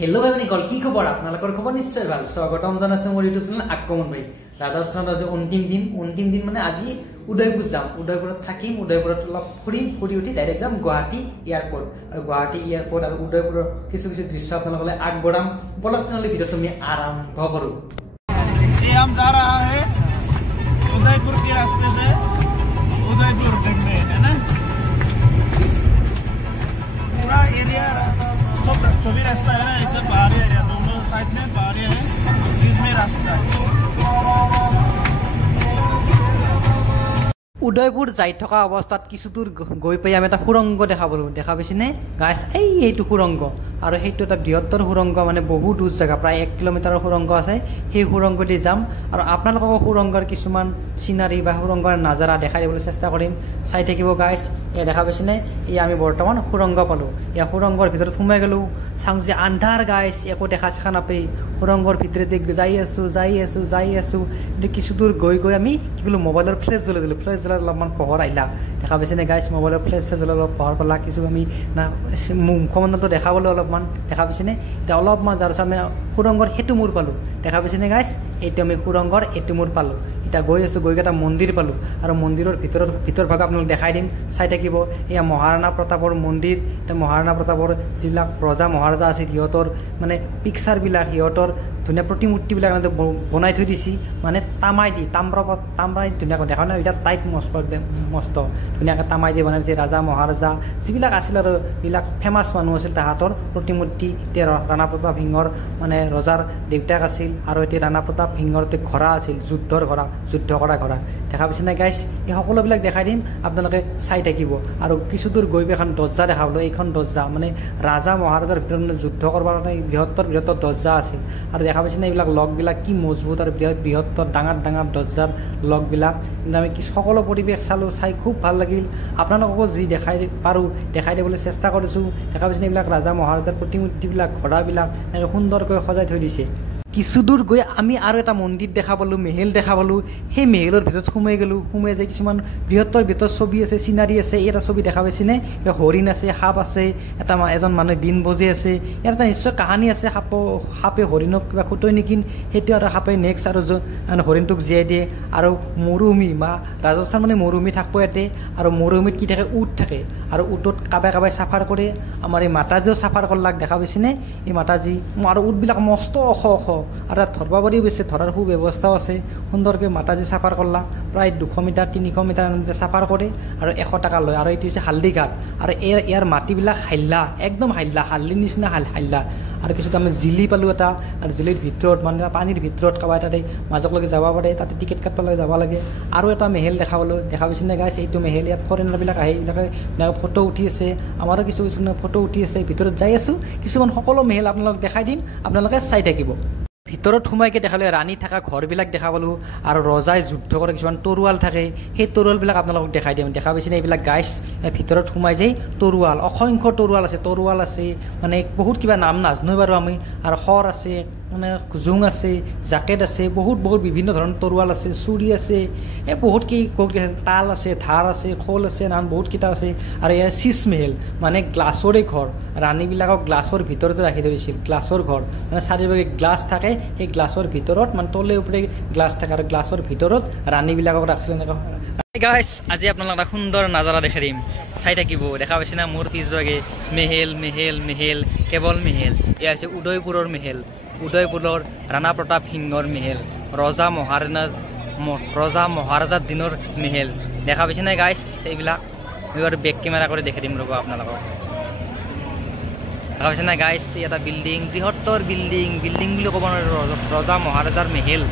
hello' ভাই নিকল কি খবৰ আপোনালোকৰ খবৰ নিশ্চয় ভাল স্বাগতম জনাইছো মোৰ ইউটিউব চেনেল আক্ৰমণ ভাই ৰাজস্থানৰ আজি অন্তিম দিন মানে আজি উদয়পুৰ যাম উদয়পুৰত থাকিম উদয়পুৰত অলপ ফুৰি উঠি ডাইৰেক্ট যাম গুৱাহাটী এয়াৰপৰ্ট আৰু গুৱাহাটী এয়াৰপৰ্ট আৰু উদয়পুৰৰ কিছু দৃশ্য আপোনালোকলৈ আগবঢ়াম বলক তেনেহ'লে ভিডিঅ'টো আমি আৰম্ভ কৰোঁ हम जा रहा है उदयपुर के रास्ते से उदयपुर देखने है ना पूरा एरिया सभी रास्ता है ना ऐसे पहाड़ी एरिया दोनों साइड में पहाड़ी है बीच में रास्ता है উদয়পুৰ যাই থকা অৱস্থাত কিছু দূৰ গৈ পাই আমি এটা সুৰংগ দেখা পাইছেনে গাইছ এইটো সুৰংগ আৰু সেইটো এটা বৃহত্তৰ সুৰংগ মানে বহু দূৰ জেগা প্ৰায় 1 কিলোমিটাৰৰ সুৰংগ আছে সেই সুৰংগটি যাম আৰু আপোনালোকক সুৰংগৰ কিছুমান চিনাৰী বা সুৰংগৰ নাজাৰা দেখাই দিবলৈ চেষ্টা কৰিম চাই থাকিব গাইছ এই দেখা পাইছেনে এই আমি বৰ্তমান সুৰংগ পালোঁ এই সুৰংগৰ ভিতৰত সোমাই গ'লোঁ চাওঁ যে আন্ধাৰ গাইছ একো দেখা নাপাই সুৰংগৰ ভিতৰতে যাই আছোঁ কিন্তু কিছু দূৰ গৈ আমি কি ক'লোঁ মোবাইলৰ ফ্লেছ জ্বলাই দিলোঁ ফ্লেছ জ্বলাই অলপমান পোহৰ আহিলা দেখা পাইছেনে গাইছ মোবাইলৰ ফ্লেছ জ্বলাই অলপ পোহৰ পালা কিছু আমি না মুখমণ্ডলটো দেখাবলৈ অলপমান দেখা পাইছেনে এতিয়া অলপমান যাৰ পিছত আমি সুৰংগৰ সেইটো মূৰ পালোঁ দেখা পাইছেনে গাইছ এইটো আমি সুৰংগৰ এইটো মূৰ পালোঁ এতিয়া গৈ এটা মন্দিৰ পালোঁ আৰু মন্দিৰৰ ভিতৰভাগে আপোনালোক দেখাই দিম চাই থাকিব এয়া মহাৰাণা প্ৰতাপৰ মন্দিৰ এতিয়া মহাৰাণা প্ৰতাপৰ যিবিলাক ৰজা মহাৰজা আছিল সিহঁতৰ মানে পিকচাৰবিলাক সিহঁতৰ ধুনীয়া প্ৰতিমূৰ্তিবিলাক বনাই থৈ দিছে মানে তামাই ধুনীয়াকৈ দেখা নাই এতিয়া টাইট মস্ত ধুনীয়াকৈ তামাই দি বনাইছে ৰাজা মহাৰজা যিবিলাক আছিল আৰু এইবিলাক ফেমাছ মানুহ আছিল তাহাঁতৰ প্ৰতিমূৰ্তি এতিয়া ৰাণা প্ৰতাপ সিংহৰ মানে ৰজাৰ দেউতাক আছিল আৰু এতিয়া ৰাণা প্ৰতাপ সিংহৰ ঘোঁৰা আছিল যুদ্ধ কৰা ঘোঁৰা দেখা পাইছে নাই গাইছ এই সকলোবিলাক দেখাই দিম আপোনালোকে চাই থাকিব আৰু কিছু দূৰ গৈ এখন দৰ্জা দেখা পালোঁ এইখন দৰ্জা মানে ৰাজা মহাৰজাৰ ভিতৰত মানে যুদ্ধ কৰিবৰ কাৰণে বৃহত্তৰ দৰ্জা আছিল আৰু দেখা পাইছে নে এইবিলাক লগবিলাক কি মজবুত আৰু বৃহত্তৰ ডাঙৰ দৰ্জাৰ লগবিলাক কিন্তু আমি সকলো পৰিৱেশ চাই খুব ভাল লাগিল আপোনালোককো যি দেখাই দিবলৈ চেষ্টা কৰিছোঁ দেখা পাইছে নে এইবিলাক ৰাজা মহাৰজাৰ প্ৰতিমূৰ্তিবিলাক ঘোঁৰাবিলাক এনেকৈ সুন্দৰকৈ সজাই থৈ দিছে কিছু দূৰ গৈ আমি আৰু এটা মন্দিৰ দেখা পালোঁ মেহেল দেখা পালোঁ সেই মেহেলৰ ভিতৰত সোমাই যায় কিছুমান বৃহত্তৰ ভিতৰত ছবি আছে চিনাৰী আছে এটা ছবি দেখা পাইছেনে হৰিণ আছে সাপ আছে এজন মানুহে বীণ বজাই আছে ইয়াত এটা নিশ্চয় কাহানী আছে সাপে হৰিণক কিবা খুটই নেকি সেইটো আৰু সাপে নেক্সট আৰু হৰিণটোক জীয়াই দিয়ে আৰু মৰুভূমি বা ৰাজস্থান মানে মৰুভূমি থাকিব ইয়াতে আৰু মৰুভূমিত কি থাকে উট থাকে আৰু উটত কাবাই চাফাৰ কৰে আমাৰ এই মাতাজীও চাফাৰ কৰলাক দেখা পাইছেনে এই মাতাজী আৰু উটবিলাক মস্ত ওখ আৰু তাত ধৰবা পাৰিও বেছি ধৰাৰ সু ব্যৱস্থাও আছে সুন্দৰকৈ মাতাজী চাফাৰ কৰলা প্ৰায় 200 মিটাৰ 300 মিটাৰ চাফাৰ কৰে আৰু 100 টকা লয় আৰু এইটো হৈছে হালদি ঘাট আৰু ইয়াৰ মাটিবিলাক একদম হাল্দিৰ নিচিনা হাল্লা আৰু কিছু আমি জিলি পালোঁ এটা আৰু জিলিৰ ভিতৰত মানে পানীৰ ভিতৰত কাবাই তাতে মাজকলৈকে যাব পাৰে তাতে টিকেট কাটবালৈকে যাব লাগে আৰু এটা মেহেল দেখা পাইছেনে গাইছ এইটো মেহেল ইয়াত ফৰেনাৰবিলাক আহে এইবিলাকে ফটো উঠি আছে আমাৰো কিছু ফটো উঠি আছে ভিতৰত যাই আছোঁ কিছুমান সকলো মেহেল আপোনালোকক দেখাই দিম আপোনালোকে চাই থাকিব ভিতৰত সোমাইকে দেখালে ৰাণী থকা ঘৰবিলাক দেখা পালোঁ আৰু ৰজাই যুদ্ধ কৰা কিছুমান তৰোৱাল থাকে সেই তৰোৱালবিলাক আপোনালোকক দেখাই দিম দেখা পাইছেনে এইবিলাক গাইছ ভিতৰত সোমাই যায় তৰোৱাল অসংখ্য তৰোৱাল আছে মানে বহুত কিবা নাম নাজানো বাৰু আমি আৰু শৰ আছে মানে জোং আছে জাকেট আছে বহুত বিভিন্ন ধৰণৰ তৰোৱাল আছে চুৰি আছে বহুত তাল আছে ধাৰ আছে খোল আছে নানান বহুত কেইটা আছে আৰু এয়া চিচমেহেল মানে গ্লাছৰে ঘৰ ৰাণীবিলাকক গ্লাছৰ ভিতৰতে ৰাখি ধৰিছিল গ্লাছৰ ঘৰ মানে চাৰিভাগে গ্লাছ থাকে সেই গ্লাছৰ ভিতৰত মানে তলে ওপৰে গ্লাছ থাকে আৰু গ্লাছৰ ভিতৰত ৰাণীবিলাকক ৰাখিছিল এনেকুৱা গাইছ আজি আপোনালোক এটা সুন্দৰ নাজাৰা দেখাই দিম চাই থাকিব দেখা পাইছে না মোৰ পিছভাগে মেহেল কেৱল মেহেল এয়া হৈছে উদয়পুৰৰ মেহেল উদয়পুৰৰ ৰাণা প্ৰতাপ সিংহৰ মেহেল ৰজা মহাৰজাৰ দিনৰ মেহেল দেখা পাইছে নাই গাইছ এইবিলাক এইবাৰ বেক কেমেৰা কৰি দেখাই দিম ৰ'ব আপোনালোকক দেখা পাইছে নাই গাইছ এটা বিল্ডিং বৃহত্তৰ বিল্ডিং বুলি ক'ব নোৱাৰোঁ ৰজা মহাৰজাৰ মেহেল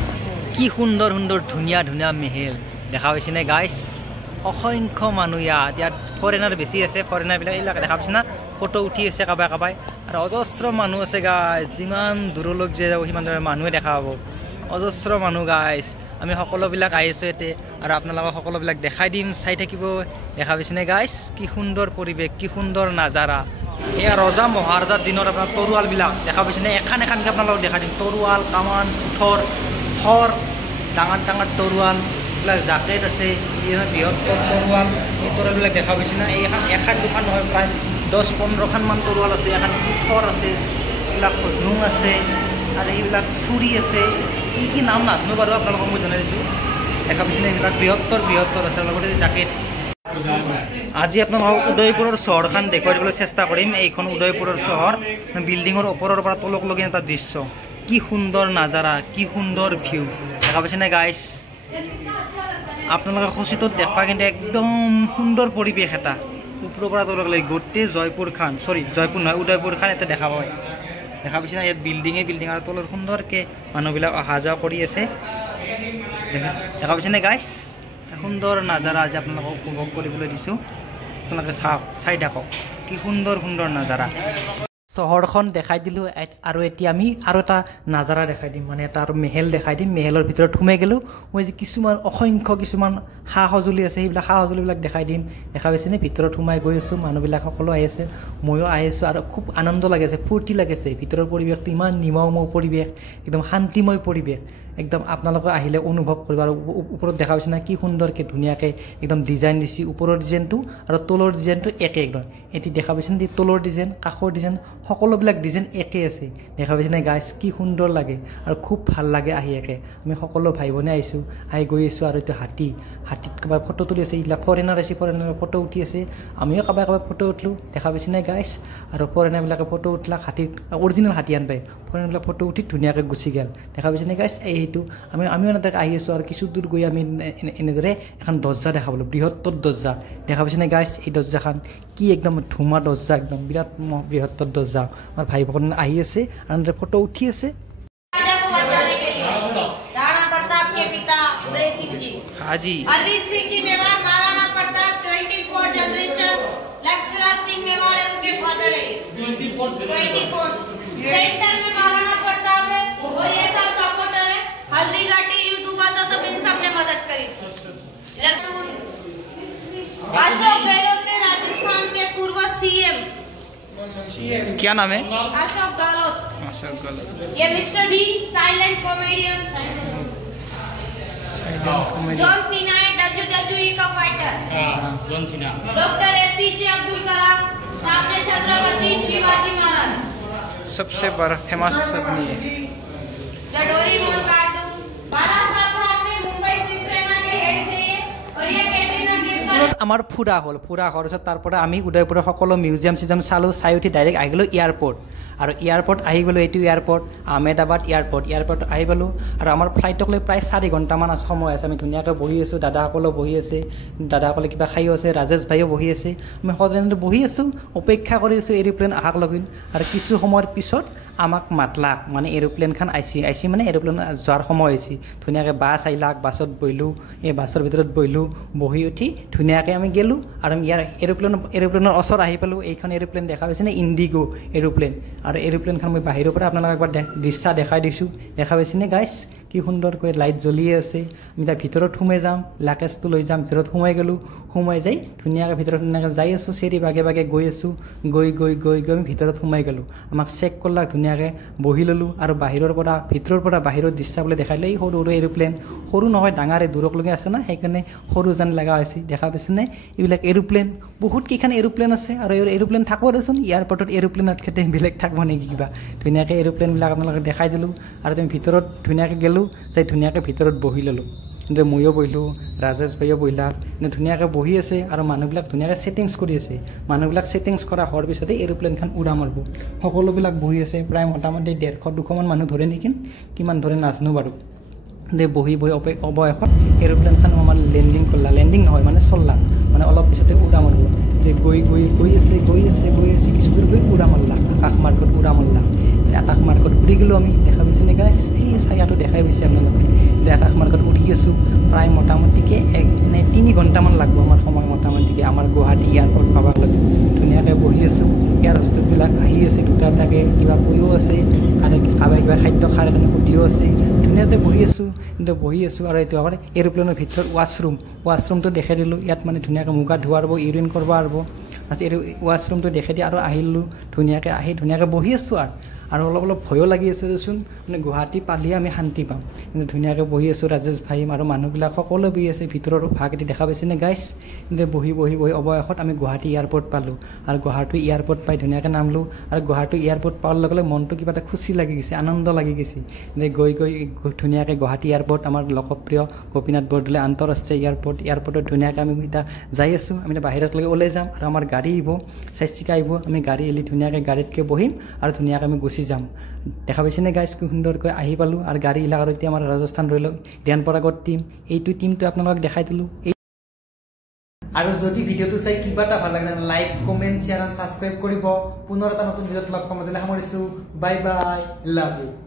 কি সুন্দৰ ধুনীয়া মেহেল দেখা পাইছেনে গাইছ অসংখ্য মানুহ ইয়াত ফৰেনাৰ বেছি আছে ফৰেনাৰবিলাক এইবিলাক দেখা পাইছে না ফটো উঠি আছে কাবাই আৰু অজস্ৰ মানুহ আছে গাইছ যিমান দূৰলৈ যে যাব সিমান মানুহে দেখা পাব অজস্ৰ মানুহ গাইছ আমি সকলোবিলাক আহিছোঁ ইয়াতে আৰু আপোনালোকক সকলোবিলাক দেখাই দিম চাই থাকিব দেখা পাইছেনে গাইছ কি সুন্দৰ পৰিৱেশ কি সুন্দৰ নাজাৰা এয়া ৰজা মহাৰজাৰ দিনৰ আপোনাৰ তৰোৱালবিলাক দেখা পাইছেনে এখানকৈ আপোনালোকক দেখাই দিম তৰোৱাল কামান খৰ ডাঙৰ তৰোৱাল এইবিলাক জাকেট আছে বৃহত্তৰ তৰোৱাল এই তৰোৱালবিলাক দেখা পাইছে না এইখন এখন দুখন নহয় প্ৰায় 10-15 খান মান তৰোৱাল আছে এখন থৰ আছে এইবিলাক জুং আছে আৰু এইবিলাক চুৰি আছে কি নাম নাজানো বাৰু আপোনালোকক মই জনাই দিছোঁ দেখা পাইছেনে এইবিলাক বৃহত্তৰ আছে লগতে জাকেট আজি আপোনালোকক উদয়পুৰৰ চহৰখন দেখুৱাই দিবলৈ চেষ্টা কৰিম এইখন উদয়পুৰৰ চহৰ বিল্ডিঙৰ ওপৰৰ পৰা তলকলৈকে এটা দৃশ্য কি সুন্দৰ নাজাৰা কি সুন্দৰ ভিউ দেখা পাইছেনে গাইজ আপোনালোকে খচিটোত দেখবা কিন্তু একদম সুন্দৰ পৰিৱেশ এটা ওপৰৰ পৰা তলকলৈ গোটেই জয়পুৰখন জয়পুৰ নহয় উদয়পুৰখন এটা দেখা পায় দেখা পাইছে না ইয়াত বিল্ডিং আৰু তলৰ সুন্দৰকৈ মানুহবিলাক অহা যোৱা কৰি আছে দেখা পাইছেনে গাইজ সুন্দৰ নাজাৰা আজি আপোনালোকক উপভোগ কৰিবলৈ দিছোঁ আপোনালোকে চাই থাকক কি সুন্দৰ নাজাৰা চহৰখন দেখাই দিলোঁ আৰু এতিয়া আমি আৰু এটা নাজাৰা দেখাই দিম মানে এটা আৰু মেহেল দেখাই দিম মেহেলৰ ভিতৰত সোমাই গ'লোঁ মই যে অসংখ্য কিছুমান সা সঁজুলি আছে সেইবিলাক সা সঁজুলিবিলাক দেখাই দিম দেখা পাইছেনে ভিতৰত সোমাই গৈ আছোঁ মানুহবিলাক সকলো আহি আছে ময়ো আহি আছোঁ আৰু খুব আনন্দ লাগিছে ফূৰ্তি লাগিছে ভিতৰৰ পৰিৱেশটো ইমান নিময় পৰিৱেশ একদম শান্তিময় পৰিৱেশ একদম আপোনালোকে আহিলে অনুভৱ কৰিব আৰু ওপৰত দেখা পাইছে না কি সুন্দৰকৈ ধুনীয়াকৈ একদম ডিজাইন দিছে ওপৰৰ ডিজাইনটো আৰু তলৰ ডিজাইনটো একে একদম এটি দেখা পাইছে নে তলৰ ডিজাইন কাষৰ ডিজাইন সকলোবিলাক ডিজাইন একে আছে দেখা পাইছে নে গাইজ কি সুন্দৰ লাগে আৰু খুব ভাল লাগে আহি একে আমি সকলো ভাই ভনী আহিছোঁ আহি গৈ আছোঁ আৰু এইটো হাতীত কাৰোবাৰ ফটো তুলি আছে এইবিলাক ফৰেনাৰ আছে ফৰেনাৰৰ ফটো উঠি আছে আমিও কাৰোবাৰ ফটো উঠিলোঁ দেখা পাইছে নে গাইজ আৰু ফৰেনাৰবিলাকে ফটো উঠিলাক হাতীৰ অৰিজিনেল হাতী আনপায় ফৰেনাৰবিলাক ফটো উঠি ধুনীয়াকৈ গুচি গ'ল দেখা পাইছে নে গাইজ এইটো আমিও এনেকৈ আহি আছোঁ আৰু কিছু দূৰ গৈ আমি এনেদৰে এখন দৰ্জা দেখা পালোঁ বৃহত্তৰ দৰ্জা দেখা পাইছে নে গাইজ এই দৰ্জাখন কি একদম ধুমা দৰ্জা একদম বিৰাট বৃহত্তৰ দৰ্জা আমাৰ ভাই ভকত আহি আছে আৰু এনেদৰে ফটো উঠি আছে हाजी अरविंद सिंह जी मेवाड़ महाराणा प्रताप 24 जनरेशन लक्ष्मण सिंह मेवाड़ है उनके फादर है 24 सेंटर में महाराणा प्रताप है और ये सब सपोर्टर है हल्दी घाटी यूट्यूब आता तो इन सब ने मदद करी अशोक गहलोत ने राजस्थान के पूर्व सीएम क्या नाम है अशोक गहलोत ये mister Bean silent comedian John Cena है WWE का fighter John Cena doctor APJ Abdul Kalam सामने छत्रपति शिवाजी महाराज सबसे बड़ा फेमस आदमी है डडोरी मोहन कार्टून बाला साहब ठाकरे मुंबई शिवसेना के हेड थे और ये कैटरीना कैफ আমার ফুৰা হ'ল পিছত তাৰপৰা আমি উদয়পুৰৰ সকলো মিউজিয়াম চালোঁ চাই উঠি ডাইৰেক্ট আহি গ'লোঁ এয়াৰপৰ্ট আৰু এয়াৰপৰ্ট আহি গ'লোঁ এইটো এয়াৰপৰ্ট আহমেদাবাদ এয়াৰপৰ্ট আহি গ'লোঁ আৰু আমাৰ ফ্লাইটক লৈ প্ৰায় 4 ঘণ্টামান সময় আছে আমি ধুনীয়াকৈ বহি আছোঁ দাদাসকলেও বহি আছে দাদাসকলে কিবা খাইও আছে ৰাজেশ ভাইও বহি আছে আমি সদায় বহি আছোঁ অপেক্ষা কৰি আছোঁ এৰোপ্লেন আহাক লগিন আৰু কিছু সময়ৰ পিছত আমাক মাতলাক মানে এৰোপ্লেনখন আইছি মানে এৰোপ্লেন যোৱাৰ সময় হৈছে ধুনীয়াকৈ বাছ আহিলাক বাছত বহিলোঁ এই বাছৰ ভিতৰত বহি উঠি ধুনীয়াকৈ আমি গ'লোঁ আৰু ইয়াৰ এৰোপ্লেনৰ ওচৰত আহি পালোঁ এইখন এৰোপ্লেন দেখা পাইছে নে ইণ্ডিগো এৰোপ্লেন আৰু এৰোপ্লেনখন মই বাহিৰৰ পৰা আপোনালোকক একবাৰ দৃশ্য দেখাই দিছোঁ দেখা পাইছেনে গাইজ কি সুন্দৰকৈ লাইট জ্বলি আছে আমি তাৰ ভিতৰত সোমাই যাম লাকেজটো লৈ যাম ভিতৰত সোমাই যাই ধুনীয়াকৈ ভিতৰত ধুনীয়াকৈ যাই আছোঁ চেৰি বাগে গৈ আছোঁ গৈ আমি ভিতৰত সোমাই গ'লোঁ আমাক চেক কৰলাক ধুনীয়াকৈ বহি ল'লোঁ আৰু ভিতৰৰ পৰা বাহিৰৰ দৃশ্য বুলি দেখালে এই সৰু এৰোপ্লেন সৰু নহয় ডাঙৰে দূৰকলৈকে আছে না সেইকাৰণে সৰু যেন লগা হৈছে দেখা পাইছেনে এইবিলাক এৰোপ্লেন বহুত কেইখন এৰোপ্লেন আছে আৰু এৰোপ্লেন থাকব দেচোন এয়াৰপৰ্টত এৰোপ্লেনত খেতে বেলেগ থাকিব নেকি কিবা ধুনীয়াকৈ এৰোপ্লেনবিলাক আপোনালোকে দেখাই দিলোঁ আৰু তুমি ভিতৰত ধুনীয়াকৈ গ'লোঁ যাই ধুনীয়াকৈ ভিতৰত বহি ল'লোঁ কিন্তু ময়ো বহিলোঁ ৰাজেশ ভাইও বহিলাক ধুনীয়াকৈ বহি আছে আৰু মানুহবিলাক ধুনীয়াকৈ ছেটিংছ কৰি আছে মানুহবিলাক ছেটিংছ কৰা হোৱাৰ পিছতে এৰোপ্লেনখন উৰা মাৰিব সকলোবিলাক বহি আছে প্ৰায় মোটামুটি 150-200মান মানুহ ধৰে নেকি কিমান ধৰে নাজানো বাৰু বহি অৱশেষত এৰোপ্লেনখন আমাৰ লেণ্ডিং নহয় মানে চললাক মানে অলপ পিছতে উৰা মাৰিব গৈ আছে কিছু দূৰ গৈ উৰা মাৰলাক আকাশ মাৰ্গত উৰি গ'লোঁ আমি দেখা পাইছেনে গাইজ এই চায়াটো দেখাই পাইছে আপোনালোকে আকাশ মাৰ্গত উৰি আছোঁ প্ৰায় মোটামুটিকৈ 3 ঘণ্টামান লাগব আমাৰ সময় মোটামুটিকৈ আমাৰ গুৱাহাটী এয়াৰপৰ্ট পাবালৈকে ধুনীয়াকৈ বহি আছোঁ এয়াৰ হোষ্টেজবিলাক আহি আছে দুটাকে কিবা কৈও আছে আৰু কিবা খাদ্য খাৰ কাৰণে সুধিও আছে ধুনীয়াকৈ বহি আছোঁ আৰু এইটো আমাৰ এৰোপ্লেনৰ ভিতৰত ৱাছৰুমটো দেখাই দিলোঁ ইয়াত মানে ধুনীয়াকৈ মুগা ধোৱা হ'ব ইউৰিন কৰিব পাৰিব ৱাছৰুমটো দেখাই দি আৰু আহিলোঁ ধুনীয়াকৈ বহি আছোঁ আৰু অলপ অলপ ভয়ো লাগি আছে দেচোন মানে গুৱাহাটী পালিয়ে আমি শান্তি পাম কিন্তু ধুনীয়াকৈ বহি আছোঁ ৰাজেশ ভাই আৰু মানুহবিলাক সকলোৱে বহি আছে ভিতৰৰ ভাগ এটি দেখা পাইছেনে গাইছ কিন্তু বহি অৱশেষত আমি গুৱাহাটী এয়াৰপৰ্ট পালোঁ আৰু গুৱাহাটী এয়াৰপৰ্ট পাই ধুনীয়াকৈ নামলোঁ আৰু গুৱাহাটী এয়াৰপৰ্ট পোৱাৰ লগে লগে মনটো কিবা এটা খুচি লাগি গৈছে আনন্দ লাগি গৈছে গৈ ধুনীয়াকৈ গুৱাহাটী এয়াৰপৰ্ট আমাৰ লোকপ্ৰিয় গোপীনাথ বৰদলৈ আন্তঃৰাষ্ট্ৰীয় এয়াৰপৰ্টত ধুনীয়াকৈ আমি এতিয়া যাই আছোঁ আমি বাহিৰতলৈকে ওলাই যাম আৰু আমাৰ গাড়ী আহিব চাৰিচকীয়া আহিব আমি গাড়ী এলি ধুনীয়াকৈ গাড়ীতকৈ বহিম আৰু ধুনীয়াকৈ আমি গুচি যাম দেখা পাইছেনে গাইছ কি সুন্দৰকৈ আহি পালোঁ আৰু গাড়ী এলাক আৰু এতিয়া আমাৰ ৰাজস্থান ধৰি লওক ৰিয়ান পৰাগৰ টীম এইটো টীমটো আপোনালোকক দেখাই দিলোঁ আৰু যদি ভিডিঅ'টো চাই কিবা এটা ভাল লাগে লাইক কমেণ্ট শ্বেয়াৰ আৰু ছাবস্ক্ৰাইব কৰিব পুনৰ এটা নতুন ভিডিঅ'ত লগ পাম আজিলৈ সামৰিছোঁ বাই বাই লাভ ইউ